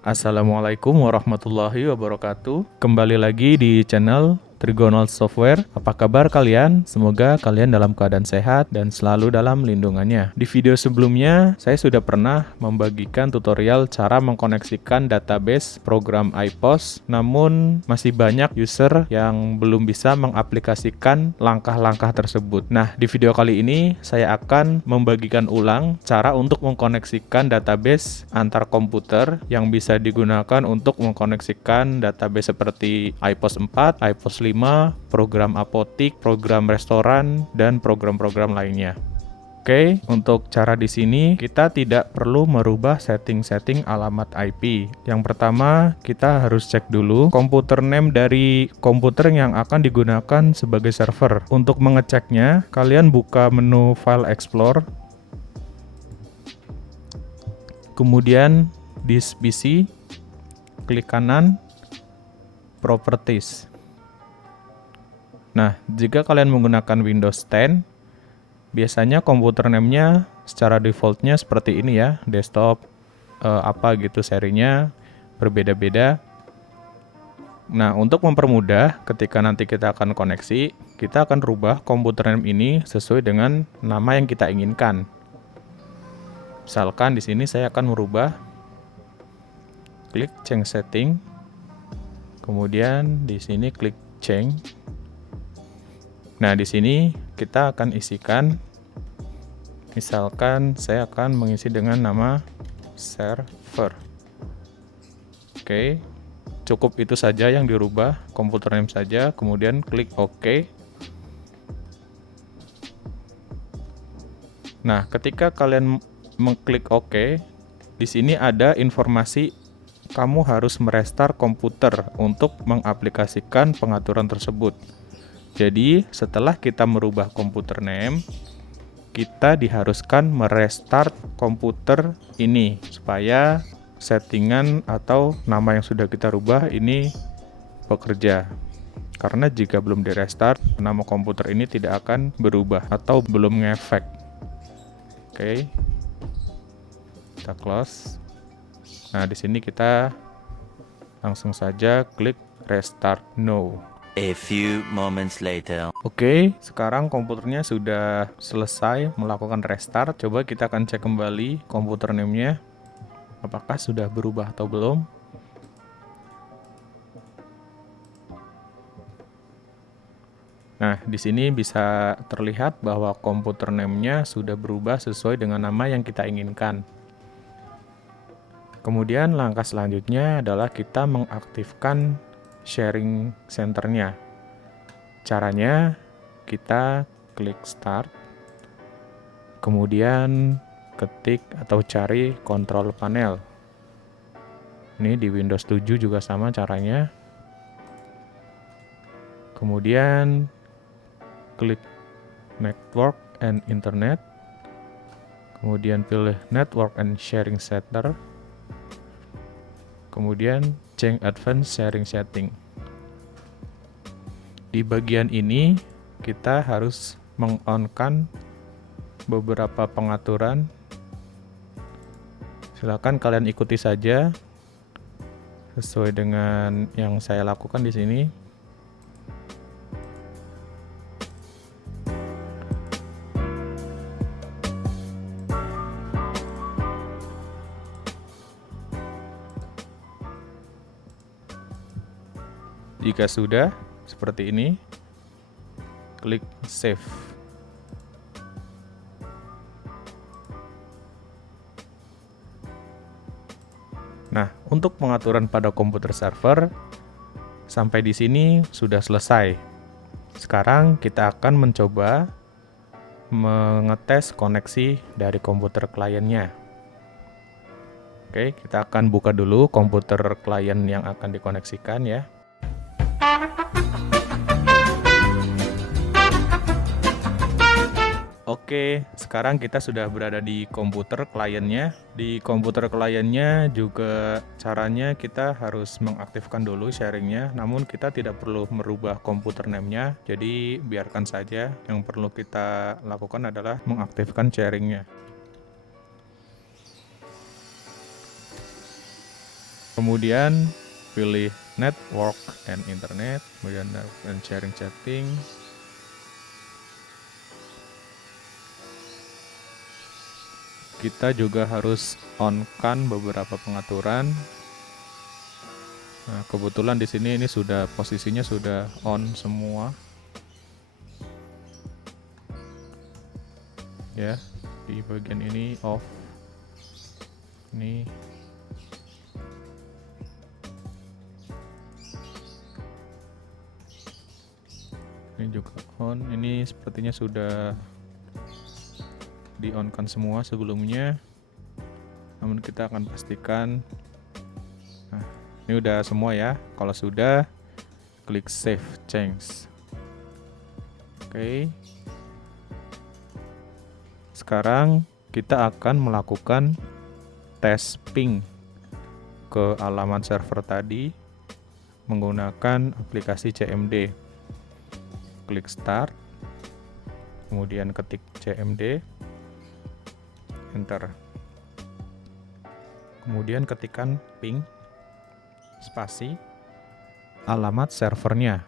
Assalamualaikum warahmatullahi wabarakatuh. Kembali lagi di channel Trigonal Software. Apa kabar kalian? Semoga kalian dalam keadaan sehat dan selalu dalam lindungannya. Di video sebelumnya, saya sudah pernah membagikan tutorial cara mengkoneksikan database program iPOS, namun masih banyak user yang belum bisa mengaplikasikan langkah-langkah tersebut. Nah, di video kali ini saya akan membagikan ulang cara untuk mengkoneksikan database antar komputer yang bisa digunakan untuk mengkoneksikan database seperti iPOS 4, iPOS 5, program apotik, program restoran, dan program-program lainnya. Oke, untuk cara di sini kita tidak perlu merubah setting-setting alamat IP. Yang pertama, kita harus cek dulu komputer name dari komputer yang akan digunakan sebagai server. Untuk mengeceknya, kalian buka menu File Explorer, kemudian di PC, klik kanan, Properties. Nah, jika kalian menggunakan Windows 10, biasanya komputer name-nya secara defaultnya seperti ini ya, desktop, apa gitu serinya, berbeda-beda. Nah, untuk mempermudah, ketika nanti kita akan koneksi, kita akan rubah komputer name ini sesuai dengan nama yang kita inginkan. Misalkan di sini saya akan merubah, klik Change Setting, kemudian di sini klik Change. Nah, di sini kita akan isikan, misalkan saya akan mengisi dengan nama server. Oke, cukup itu saja yang dirubah, komputer name saja, kemudian klik OK. Nah, ketika kalian mengklik OK, di sini ada informasi kamu harus merestart komputer untuk mengaplikasikan pengaturan tersebut. Jadi, setelah kita merubah komputer name, kita diharuskan merestart komputer ini supaya settingan atau nama yang sudah kita rubah ini bekerja. Karena jika belum direstart, nama komputer ini tidak akan berubah atau belum ngefek. Oke. Kita close. Nah, di sini kita langsung saja klik restart now. A few moments later. Oke, sekarang komputernya sudah selesai melakukan restart. Coba kita akan cek kembali komputer name-nya. Apakah sudah berubah atau belum? Nah, di sini bisa terlihat bahwa komputer name-nya sudah berubah sesuai dengan nama yang kita inginkan. Kemudian langkah selanjutnya adalah kita mengaktifkan sharing center-nya. Caranya, kita klik start, kemudian ketik atau cari control panel. Ini di Windows 7 juga sama caranya. Kemudian klik network and internet, kemudian pilih network and sharing center, kemudian change advanced sharing setting. Di bagian ini kita harus meng-on-kan beberapa pengaturan. Silakan kalian ikuti saja sesuai dengan yang saya lakukan di sini. Jika sudah seperti ini, klik save. Nah, untuk pengaturan pada komputer server sampai di sini sudah selesai. Sekarang kita akan mencoba mengetes koneksi dari komputer kliennya. Oke, kita akan buka dulu komputer klien yang akan dikoneksikan ya. Oke, sekarang kita sudah berada di komputer kliennya. Di komputer kliennya juga caranya kita harus mengaktifkan dulu sharingnya, namun kita tidak perlu merubah komputer name-nya, jadi biarkan saja. Yang perlu kita lakukan adalah mengaktifkan sharingnya. Kemudian pilih network and internet, kemudian and sharing chatting. Kita juga harus on-kan beberapa pengaturan. Nah, kebetulan di sini ini sudah posisinya sudah on semua. Ya, di bagian ini off. Ini juga on. Ini sepertinya sudah di on kan semua sebelumnya, namun kita akan pastikan. Nah, ini udah semua ya. Kalau sudah, klik save change. Oke. Sekarang kita akan melakukan tes ping ke alamat server tadi menggunakan aplikasi CMD. Klik start, kemudian ketik CMD, enter. Kemudian ketikkan ping spasi alamat servernya.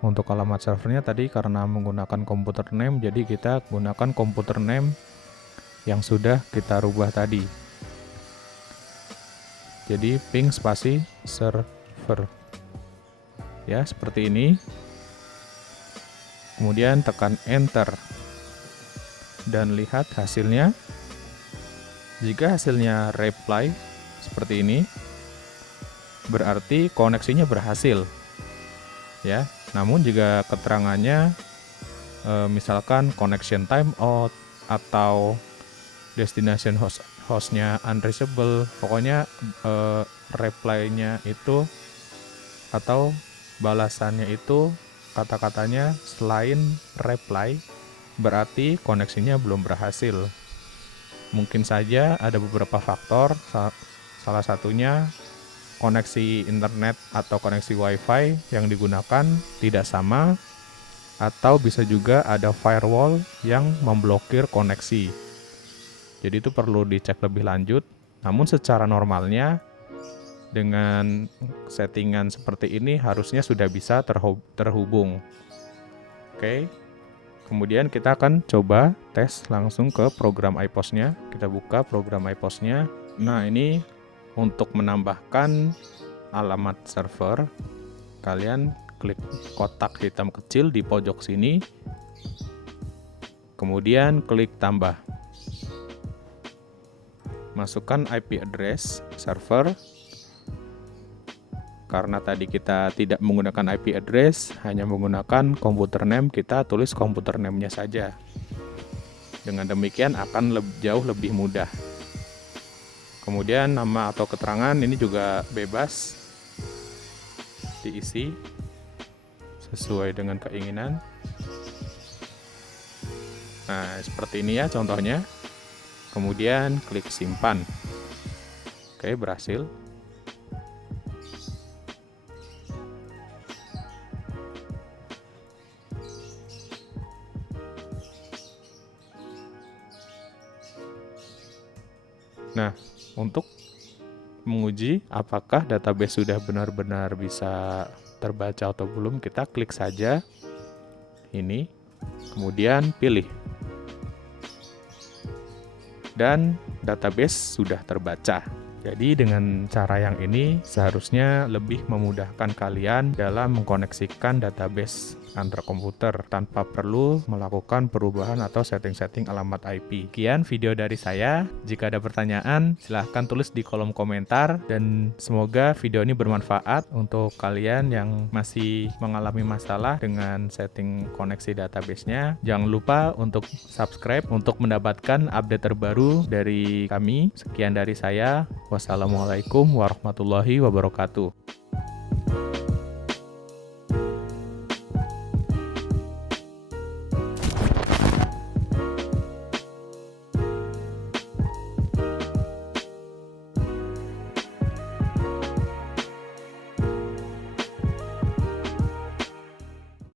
Untuk alamat servernya tadi karena menggunakan komputer name, jadi kita gunakan komputer name yang sudah kita rubah tadi. Jadi ping spasi server. Ya, seperti ini. Kemudian tekan enter. Dan lihat hasilnya. Jika hasilnya reply seperti ini, berarti koneksinya berhasil. Ya, namun jika keterangannya misalkan connection timeout atau destination hostnya unreachable, pokoknya reply-nya itu atau balasannya itu kata-katanya selain reply, berarti koneksinya belum berhasil. Mungkin saja ada beberapa faktor, salah satunya koneksi internet atau koneksi wifi yang digunakan tidak sama, atau bisa juga ada firewall yang memblokir koneksi. Jadi itu perlu dicek lebih lanjut. Namun secara normalnya dengan settingan seperti ini harusnya sudah bisa terhubung. Oke. Kemudian kita akan coba tes langsung ke program iPOS-nya. Kita buka program iPOS-nya. Nah, ini untuk menambahkan alamat server, kalian klik kotak hitam kecil di pojok sini. Kemudian klik tambah. Masukkan IP address server. Karena tadi kita tidak menggunakan IP address, hanya menggunakan komputer name, kita tulis komputer name-nya saja. Dengan demikian akan jauh lebih mudah. Kemudian nama atau keterangan ini juga bebas diisi sesuai dengan keinginan. Nah, seperti ini ya contohnya. Kemudian klik simpan. Oke, berhasil. Nah, untuk menguji apakah database sudah benar-benar bisa terbaca atau belum, kita klik saja ini, kemudian pilih. Dan database sudah terbaca. Jadi dengan cara yang ini seharusnya lebih memudahkan kalian dalam mengkoneksikan database antar komputer tanpa perlu melakukan perubahan atau setting-setting alamat IP. Sekian video dari saya. Jika ada pertanyaan, silahkan tulis di kolom komentar, dan semoga video ini bermanfaat untuk kalian yang masih mengalami masalah dengan setting koneksi database-nya. Jangan lupa untuk subscribe untuk mendapatkan update terbaru dari kami. Sekian dari saya. Wassalamualaikum warahmatullahi wabarakatuh.